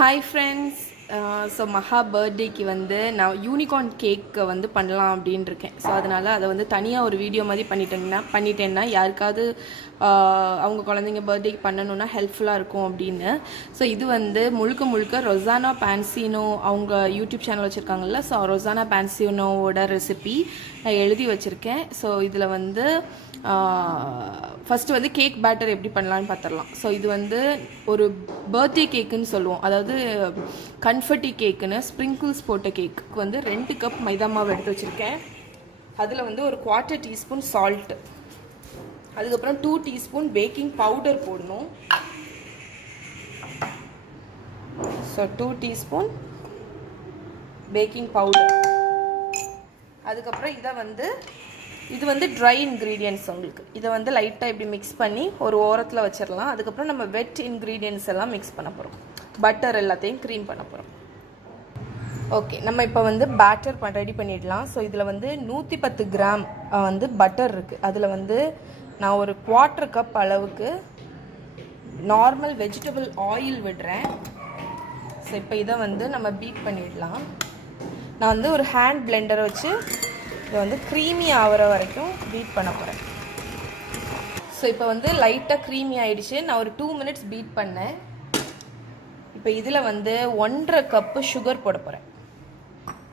Hi friends. So மஹா பர்த்டேக்கு வந்து நான் யூனிகார்ன் கேக்கை வந்து பண்ணலாம் அப்படின்னு இருக்கேன். ஸோ அதனால் அதை வந்து தனியாக ஒரு வீடியோ மாதிரி பண்ணிட்டேன்னா யாருக்காவது அவங்க குழந்தைங்க பர்த்டேக்கு பண்ணணுன்னா ஹெல்ப்ஃபுல்லாக இருக்கும் அப்படின்னு. ஸோ இது வந்து முழுக்க ரொசானா பான்சினோ அவங்க YouTube channel வச்சுருக்காங்கல்ல. So Rosana பான்சினோவோட recipe நான் எழுதி வச்சுருக்கேன். ஸோ இதில் வந்து ஃபஸ்ட்டு வந்து கேக் பேட்டர் எப்படி பண்ணலான்னு பார்த்துடலாம். ஸோ இது வந்து ஒரு பர்த்டே கேக்குன்னு சொல்லுவோம். அதாவது கன்ஃபெட்டி கேக்குன்னு ஸ்ப்ரிங்கிள்ஸ் போட்ட கேக்கு வந்து 2 கப் மைதா மாவு எடுத்து வச்சுருக்கேன். அதில் வந்து ஒரு 1/4 டீஸ்பூன் சால்ட்டு, அதுக்கப்புறம் 2 டீஸ்பூன் பேக்கிங் பவுடர் போடணும். So 2 teaspoon baking powder. அதுக்கப்புறம் இது வந்து ட்ரை இன்க்ரீடியன்ட்ஸ். உங்களுக்கு இதை வந்து லைட்டாக இப்படி மிக்ஸ் பண்ணி ஒரு ஓரத்தில் வச்சிடலாம். அதுக்கப்புறம் நம்ம வெட் இன்க்ரீடியன்ட்ஸ் எல்லாம் மிக்ஸ் பண்ண போகிறோம். பட்டர் எல்லாத்தையும் க்ரீம் பண்ண போகிறோம். ஓகே, நம்ம இப்போ வந்து பேட்டர் ரெடி பண்ணிடலாம். ஸோ இதில் வந்து 110 கிராம் வந்து பட்டர் இருக்குது. அதில் வந்து நான் ஒரு 1/4 கப் அளவுக்கு நார்மல் வெஜிடபிள் ஆயில் விடுறேன். ஸோ இப்போ இதை வந்து நம்ம பீட் பண்ணிடலாம். நான் வந்து ஒரு ஹேண்ட் பிளெண்டரை வச்சு இதை வந்து க்ரீமி ஆகிற வரைக்கும் பீட் பண்ண போகிறேன். ஸோ இப்போ வந்து லைட்டாக க்ரீமி ஆகிடுச்சு. நான் ஒரு 2 மினிட்ஸ் பீட் பண்ணேன். இப்போ இதில் வந்து 1/2 கப்பு சுகர் போட போகிறேன்.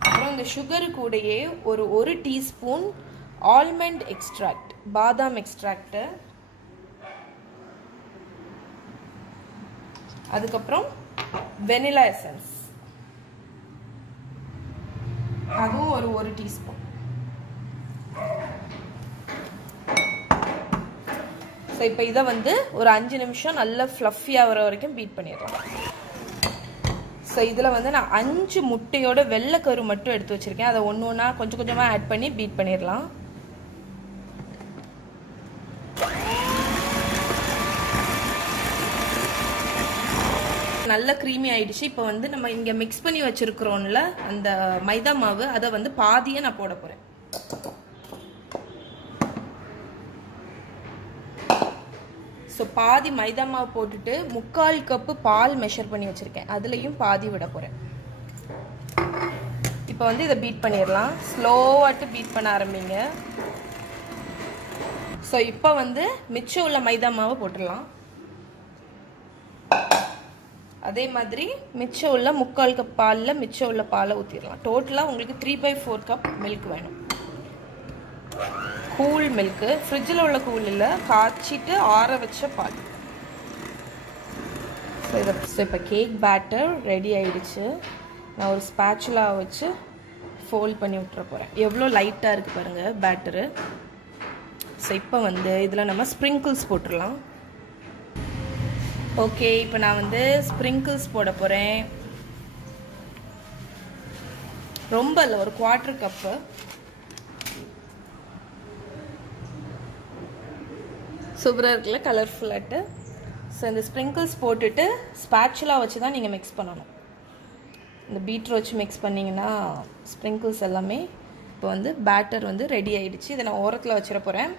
அப்புறம் இந்த சுகரு கூடயே ஒரு டீஸ்பூன் ஆல்மண்ட் எக்ஸ்ட்ராக்ட், பாதாம் எக்ஸ்ட்ராக்டு, அதுக்கப்புறம் வெனிலா எசன்ஸ், அதுவும் ஒரு டீஸ்பூன். ஸோ இப்போ இதை வந்து ஒரு 5 நிமிஷம் நல்லா ஃப்ளஃபி ஆகிற வரைக்கும் பீட் பண்ணிடலாம். ஸோ இதில் வந்து நான் 5 முட்டையோட வெள்ளைக்கரு மட்டும் எடுத்து வச்சுருக்கேன். அதை ஒன்றா கொஞ்சம் கொஞ்சமாக ஆட் பண்ணி பீட் பண்ணிடலாம். நல்ல க்ரீமி ஆயிடுச்சு. இப்போ வந்து நம்ம இங்கே மிக்ஸ் பண்ணி வச்சுருக்கிறோம்ல அந்த மைதா மாவு, அதை வந்து பாதியை நான் போட போகிறேன். ஸோ பாதி மைதா மாவு போட்டுட்டு 3/4 கப்பு பால் மெஷர் பண்ணி வச்சுருக்கேன், அதுலேயும் பாதி விட போகிறேன். இப்போ வந்து இதை பீட் பண்ணிடலாம். ஸ்லோவாட்டு பீட் பண்ண ஆரம்பிங்க. ஸோ இப்போ வந்து மிச்சம் உள்ள மைதா மாவை போட்டுடலாம். அதே மாதிரி மிச்சம் உள்ள 3/4 கப் பாலில் மிச்சம் உள்ள பாலை ஊற்றிடலாம். டோட்டலாக உங்களுக்கு 3/4 கப் மில்க் வேணும். கூல் மில்க்கு, ஃப்ரிட்ஜில் உள்ள கூல் இல்லை, காய்ச்சிட்டு ஆற வச்ச பால். ஸோ இப்போ கேக் பேட்டர் ரெடி ஆகிடுச்சு. நான் ஒரு ஸ்பேச்சுலா வச்சு ஃபோல்ட் பண்ணி விட்டுற போகிறேன். எவ்வளோ லைட்டாக இருக்குது பாருங்கள் பேட்டரு. ஸோ இப்போ வந்து இதில் நம்ம ஸ்ப்ரிங்கிள்ஸ் போட்டுடலாம். ஓகே, இப்போ நான் வந்து ஸ்ப்ரிங்கிள்ஸ் போட போகிறேன். ரொம்ப இல்லை, ஒரு 1/4 கப்பு. சூப்பராக இருக்குல்ல, கலர்ஃபுல்லாட்டு. ஸோ இந்த ஸ்ப்ரிங்கிள்ஸ் போட்டுட்டு ஸ்பேச்சுலா வச்சு தான் நீங்கள் மிக்ஸ் பண்ணணும். இந்த பீட்ரு வச்சு மிக்ஸ் பண்ணிங்கன்னா ஸ்ப்ரிங்கிள்ஸ் எல்லாமே இப்போ வந்து பேட்டர் வந்து ரெடி ஆகிடுச்சு. இதை நான் ஓரத்தில் வச்சிட போகிறேன்.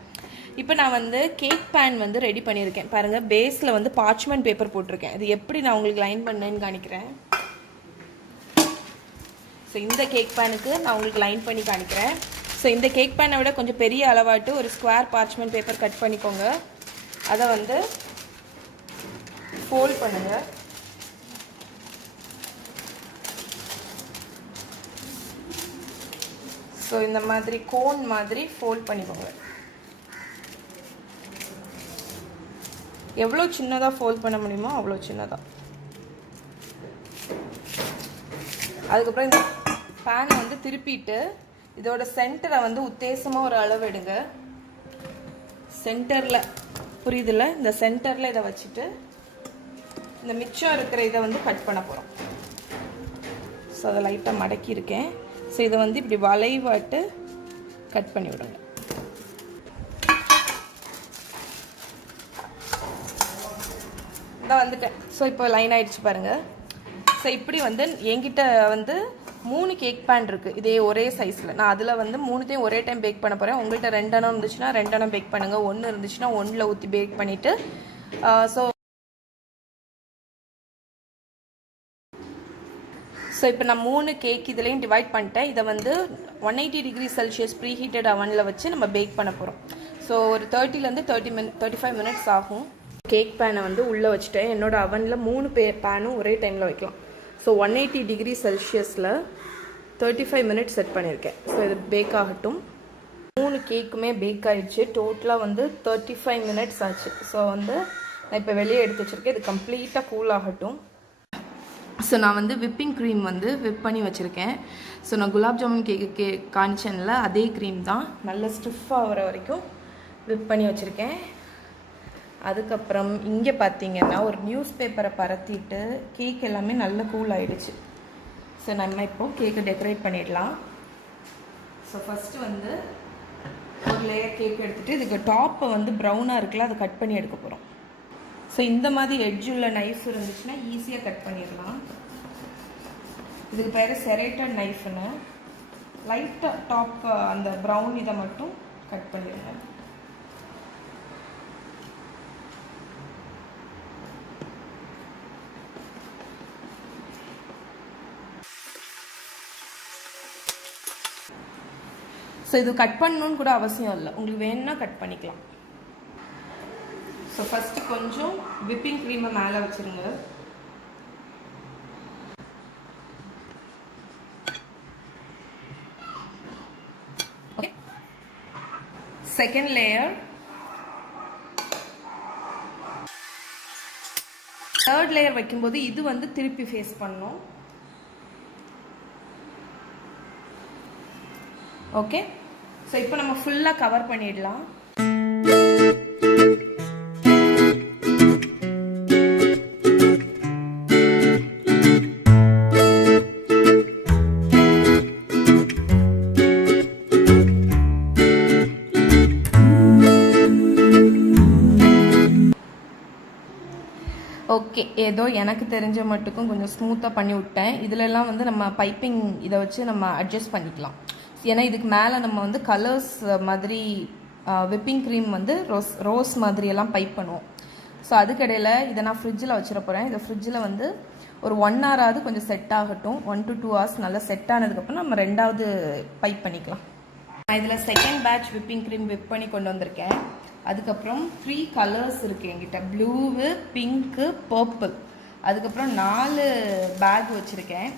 இப்போ நான் வந்து கேக் பேன் வந்து ரெடி பண்ணியிருக்கேன். பாருங்கள், பேஸில் வந்து பார்ச்மெண்ட் பேப்பர் போட்டிருக்கேன். இது எப்படி நான் உங்களுக்கு லைன் பண்ணேன்னு காணிக்கிறேன். ஸோ இந்த கேக் பேனுக்கு நான் உங்களுக்கு லைன் பண்ணி காணிக்கிறேன். ஸோ இந்த கேக் பேனை விட கொஞ்சம் பெரிய அளவாட்டு ஒரு ஸ்கொயர் பார்ச்மெண்ட் பேப்பர் கட் பண்ணிக்கோங்க. அதை வந்து ஃபோல்ட் பண்ணுங்கள். ஸோ இந்த மாதிரி கோன் மாதிரி ஃபோல்ட் பண்ணிக்கோங்க. எவ்வளோ சின்னதாக ஃபோல்ட் பண்ண முடியுமோ அவ்வளோ சின்னதாக. அதுக்கப்புறம் இந்த பேனை வந்து திருப்பிட்டு இதோட சென்டரை வந்து உத்தேசமாக ஒரு அளவு எடுங்க. சென்டரில் புரியுதுல்ல, இந்த சென்டரில் இதை வச்சுட்டு இந்த மிச்சம் இருக்கிற இதை வந்து கட் பண்ண போகிறோம். ஸோ அதை லைட்டாக மடக்கியிருக்கேன். ஸோ இதை வந்து இப்படி வளைவாட்டு கட் பண்ணி விடுங்க. இதான் வந்துட்டேன். ஸோ இப்போ லைன் ஆகிடுச்சு பாருங்கள். ஸோ இப்படி வந்து என்கிட்ட வந்து 3 கேக் பேன் இருக்குது, இதே ஒரே சைஸில். நான் அதில் வந்து 3த்தையும் ஒரே டைம் பேக் பண்ண போகிறேன். உங்கள்கிட்ட 2 எண்ணம் இருந்துச்சுன்னா 2 எண்ணம் பேக் பண்ணுங்கள். 1 இருந்துச்சுன்னா 1ல் ஊற்றி பேக் பண்ணிவிட்டு ஸோ ஸோ இப்போ நான் 3 கேக் இதுலேயும் டிவைட் பண்ணிட்டேன். இதை வந்து 180 டிகிரி செல்சியஸ் ப்ரீ ஹீட்டட் அவனில் வச்சு நம்ம பேக் பண்ண போகிறோம். ஸோ ஒரு 30லேருந்து 35 மினிட்ஸ் ஆகும். கேக் பேனை வந்து உள்ளே வச்சுட்டேன். என்னோடய அவனில் 3 பேனும் ஒரே டைமில் வைக்கலாம். ஸோ 180 டிகிரி செல்சியஸில் 35 மினிட்ஸ் செட் பண்ணியிருக்கேன். ஸோ இது பேக் ஆகட்டும். 3 கேக்குமே பேக் ஆகிடுச்சு. டோட்டலாக வந்து 35 மினிட்ஸ் ஆச்சு. ஸோ வந்து நான் இப்போ வெளியே எடுத்து வச்சுருக்கேன். இது கம்ப்ளீட்டாக கூல் ஆகட்டும். ஸோ நான் வந்து விப்பிங் க்ரீம் வந்து விப் பண்ணி வச்சுருக்கேன். ஸோ நான் குலாப் ஜாமுன் கேக்கு காணிச்சனில் அதே க்ரீம் தான் நல்ல ஸ்டிஃபாக ஆகிற வரைக்கும் விப் பண்ணி வச்சுருக்கேன். அதுக்கப்புறம் இங்கே பார்த்தீங்கன்னா ஒரு நியூஸ் பேப்பரை பரத்திட்டு கேக் எல்லாமே நல்ல கூல் ஆகிடுச்சு. ஸோ நம்ம இப்போது கேக்கை டெக்கரேட் பண்ணிடலாம். ஸோ ஃபஸ்ட்டு வந்து ஒரு லேயர் கேக் எடுத்துகிட்டு இதுக்கு டாப்பை வந்து ப்ரௌனாக இருக்குல்ல, அதை கட் பண்ணி எடுக்க போகிறோம். ஸோ இந்த மாதிரி எட்ஜ் உள்ள நைஃப் இருந்துச்சுன்னா ஈஸியாக கட் பண்ணிடலாம். இதுக்கு பேர் செரேட்டட் நைஃப்னு. லைட்டாக டாப் அந்த ப்ரௌன் இதை மட்டும் கட் பண்ணிடுங்க. ஸோ இது கட் பண்ணணுன்னு கூட அவசியம் இல்லை, உங்களுக்கு வேணும்னா கட் பண்ணிக்கலாம். ஸோ ஃபஸ்ட்டு கொஞ்சம் விப்பிங் க்ரீமை மேலே வச்சுருங்க. Okay, second layer. Third layer வைக்கும்போது இது வந்து திருப்பி ஃபேஸ் பண்ணணும். ஓகே, ஸோ இப்போ நம்ம ஃபுல்லாக கவர் பண்ணிடலாம். ஓகே, ஏதோ எனக்கு தெரிஞ்ச மட்டுக்கும் கொஞ்சம் ஸ்மூத்தாக பண்ணி விட்டேன். இதிலெல்லாம் வந்து நம்ம பைப்பிங் இதை வச்சு நம்ம அட்ஜஸ்ட் பண்ணிக்கலாம். ஏன்னா இதுக்கு மேலே நம்ம வந்து கலர்ஸ் மாதிரி விப்பிங் க்ரீம் வந்து ரோஸ் மாதிரியெல்லாம் பைப் பண்ணுவோம். ஸோ அதுக்கிடையில் இதை நான் ஃப்ரிட்ஜில் வச்சிட போகிறேன். இதை ஃப்ரிட்ஜில் வந்து ஒரு 1 ஹவராவது கொஞ்சம் செட் ஆகட்டும். 1 to 2 ஹவர்ஸ் நல்லா செட் ஆனதுக்கப்புறம் நம்ம 2வது பைப் பண்ணிக்கலாம். நான் இதில் second batch whipping cream whip பண்ணி கொண்டு வந்திருக்கேன். அதுக்கப்புறம் 3 கலர்ஸ் இருக்குது என்கிட்ட, ப்ளூவு, பிங்க்கு, பர்பிள். அதுக்கப்புறம் 4 பேக் வச்சுருக்கேன்,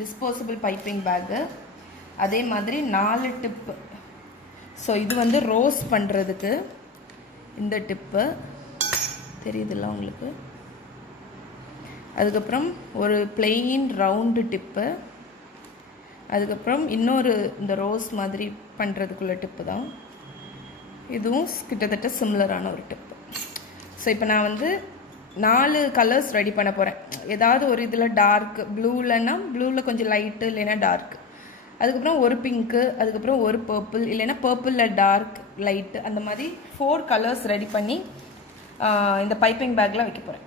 டிஸ்போசபிள் பைப்பிங் பேக்கு. அதே மாதிரி 4 டிப்பு. ஸோ இது வந்து ரோஸ் பண்ணுறதுக்கு இந்த டிப்பு தெரியுதுல்ல உங்களுக்கு. அதுக்கப்புறம் ஒரு பிளெயின் ரவுண்டு டிப்பு. அதுக்கப்புறம் இன்னொரு இந்த ரோஸ் மாதிரி பண்ணுறதுக்குள்ள டிப்பு தான். இதுவும் கிட்டத்தட்ட சிமிலரான ஒரு டிப்பு. ஸோ இப்போ நான் வந்து 4 கலர்ஸ் ரெடி பண்ண போகிறேன். ஏதாவது ஒரு இதில் டார்க் ப்ளூலன்னா ப்ளூவில் கொஞ்சம் லைட்டு, இல்லைன்னா டார்க். அதுக்கப்புறம் ஒரு பிங்க்கு, அதுக்கப்புறம் ஒரு பர்பிள், இல்லைன்னா பர்பிளில் டார்க் லைட்டு, அந்த மாதிரி 4 கலர்ஸ் ரெடி பண்ணி இந்த பைப்பிங் பேக்கில் வைக்க போகிறேன்.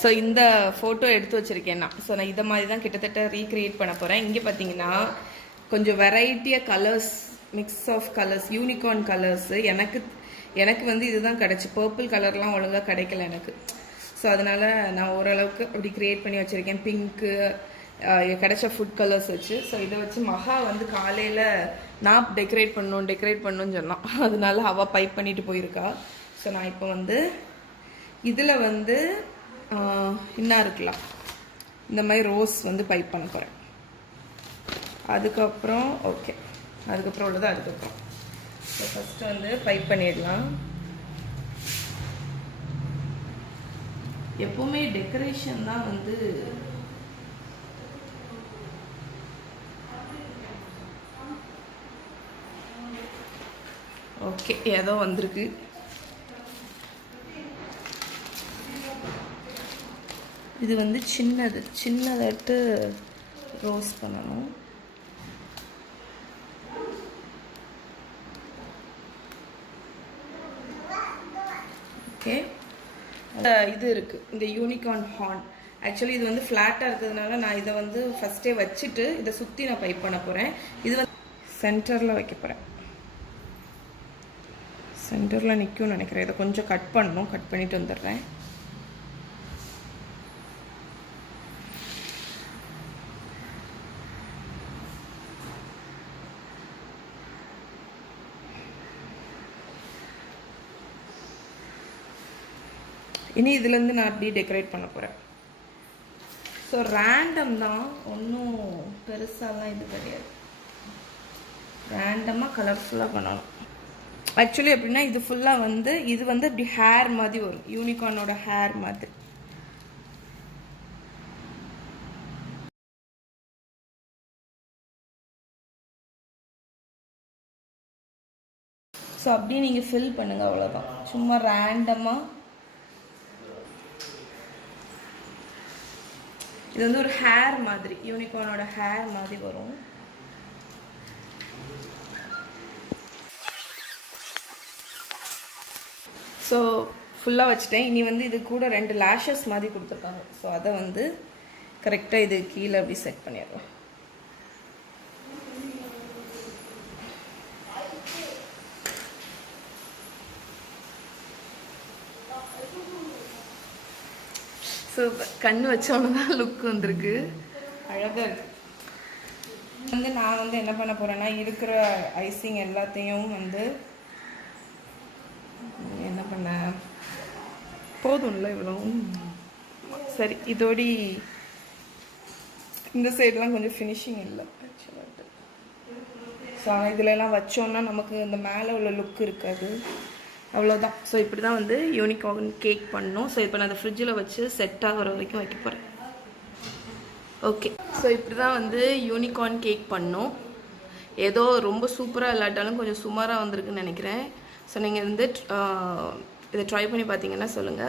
ஸோ இந்த ஃபோட்டோ எடுத்து வச்சுருக்கேன் நான். ஸோ நான் இதை மாதிரி தான் கிட்டத்தட்ட ரீக்ரியேட் பண்ண போகிறேன். இங்கே பார்த்தீங்கன்னா கொஞ்சம் வெரைட்டியாக colours, mix of colours, unicorn colours. எனக்கு வந்து இதுதான் கிடச்சி. பர்பிள் கலர்லாம் ஒழுங்காக கிடைக்கல எனக்கு. ஸோ அதனால் நான் ஓரளவுக்கு அப்படி க்ரியேட் பண்ணி வச்சுருக்கேன். பிங்க்கு கிடைச்ச ஃபுட் கலர்ஸ் வச்சு. ஸோ இதை வச்சு மகா வந்து காலையில் நான் டெக்கரேட் பண்ணணும்னு சொன்னான். அதனால அவள் பைப் பண்ணிட்டு போயிருக்கா. ஸோ நான் இப்போ வந்து இதில் வந்து இன்னும் இருக்கலாம் இந்த மாதிரி ரோஸ் வந்து பைப் பண்ண போகிறேன். அதுக்கப்புறம் ஓகே, அதுக்கப்புறம் உள்ளது அதுக்கப்புறம். ஸோ ஃபஸ்ட்டு வந்து பைப் பண்ணிடலாம். எப்போவுமே டெக்கரேஷன் தான் வந்து ஓகே, ஏதோ வந்திருக்கு. இது வந்து சின்னதாட்டு ரோஸ்ட் பண்ணணும். ஓகே, இது இருக்குது இந்த யூனிகார்ன் ஹார்ன். ஆக்சுவலி இது வந்து ஃப்ளாட்டாக இருக்கிறதுனால நான் இதை வந்து ஃபஸ்ட்டே வச்சுட்டு இதை சுற்றி நான் பைப் பண்ண போகிறேன். இது வந்து சென்டரில் வைக்க போகிறேன். சென்டரில் நிற்கும்னு நினைக்கிறேன். இதை கொஞ்சம் கட் பண்ணணும், கட் பண்ணிவிட்டு வந்துடுறேன். இனி இதுலேருந்து நான் அப்படியே டெக்கரேட் பண்ண போகிறேன். ஸோ ரேண்டம் தான், ஒன்றும் பெருசாலாம் இது கிடையாது. ரேண்டமாக கலர்ஃபுல்லாக பண்ணணும். ஆக்சுவலி எப்படின்னா இது ஃபுல்லாக வந்து இது வந்து இப்படி ஹேர் மாதிரி வரும், யூனிகார்னோட ஹேர் மாதிரி. ஸோ அப்படியே நீங்கள் ஃபில் பண்ணுங்கள், அவ்வளோதான். சும்மா ரேண்டமாக இது வந்து ஒரு ஹேர் மாதிரி, யூனிகார்னோட ஹேர் மாதிரி வரும். ஸோ ஃபுல்லாக வச்சுட்டேன். இனி வந்து இது கூட 2 லேஷஸ் மாதிரி கொடுத்துருக்காங்க. ஸோ அதை வந்து கரெக்டாக இது கீழே அப்படி செட் பண்ணிடலாம். ஸோ கண் வச்சோன்னு தான் லுக் வந்திருக்கு, அழகாக இருக்கு. வந்து நான் வந்து என்ன பண்ண போகிறேன்னா இருக்கிற ஐசிங் எல்லாத்தையும் வந்து என்ன பண்ண போதும்ல, இவ்வளோ சரி. இதோடி இந்த சைடெலாம் கொஞ்சம் ஃபினிஷிங் இல்லை ஆக்சுவலாக. ஸோ ஆனால் இதிலெல்லாம் வச்சோன்னா நமக்கு இந்த மேலே உள்ள லுக் இருக்காது, அவ்வளோதான். ஸோ இப்படி தான் வந்து யூனிகார்ன் கேக் பண்ணணும். ஸோ இப்போ நான் அதை ஃப்ரிட்ஜில் வச்சு செட் ஆகிற வரைக்கும் வைக்க போகிறேன். ஓகே, ஸோ இப்படி தான் வந்து யூனிகார்ன் கேக் பண்ணோம். ஏதோ ரொம்ப சூப்பராக இல்லாட்டாலும் கொஞ்சம் சுமாராக வந்திருக்குன்னு நினைக்கிறேன். ஸோ நீங்கள் வந்து இதை ட்ரை பண்ணி பார்த்தீங்கன்னா சொல்லுங்கள்.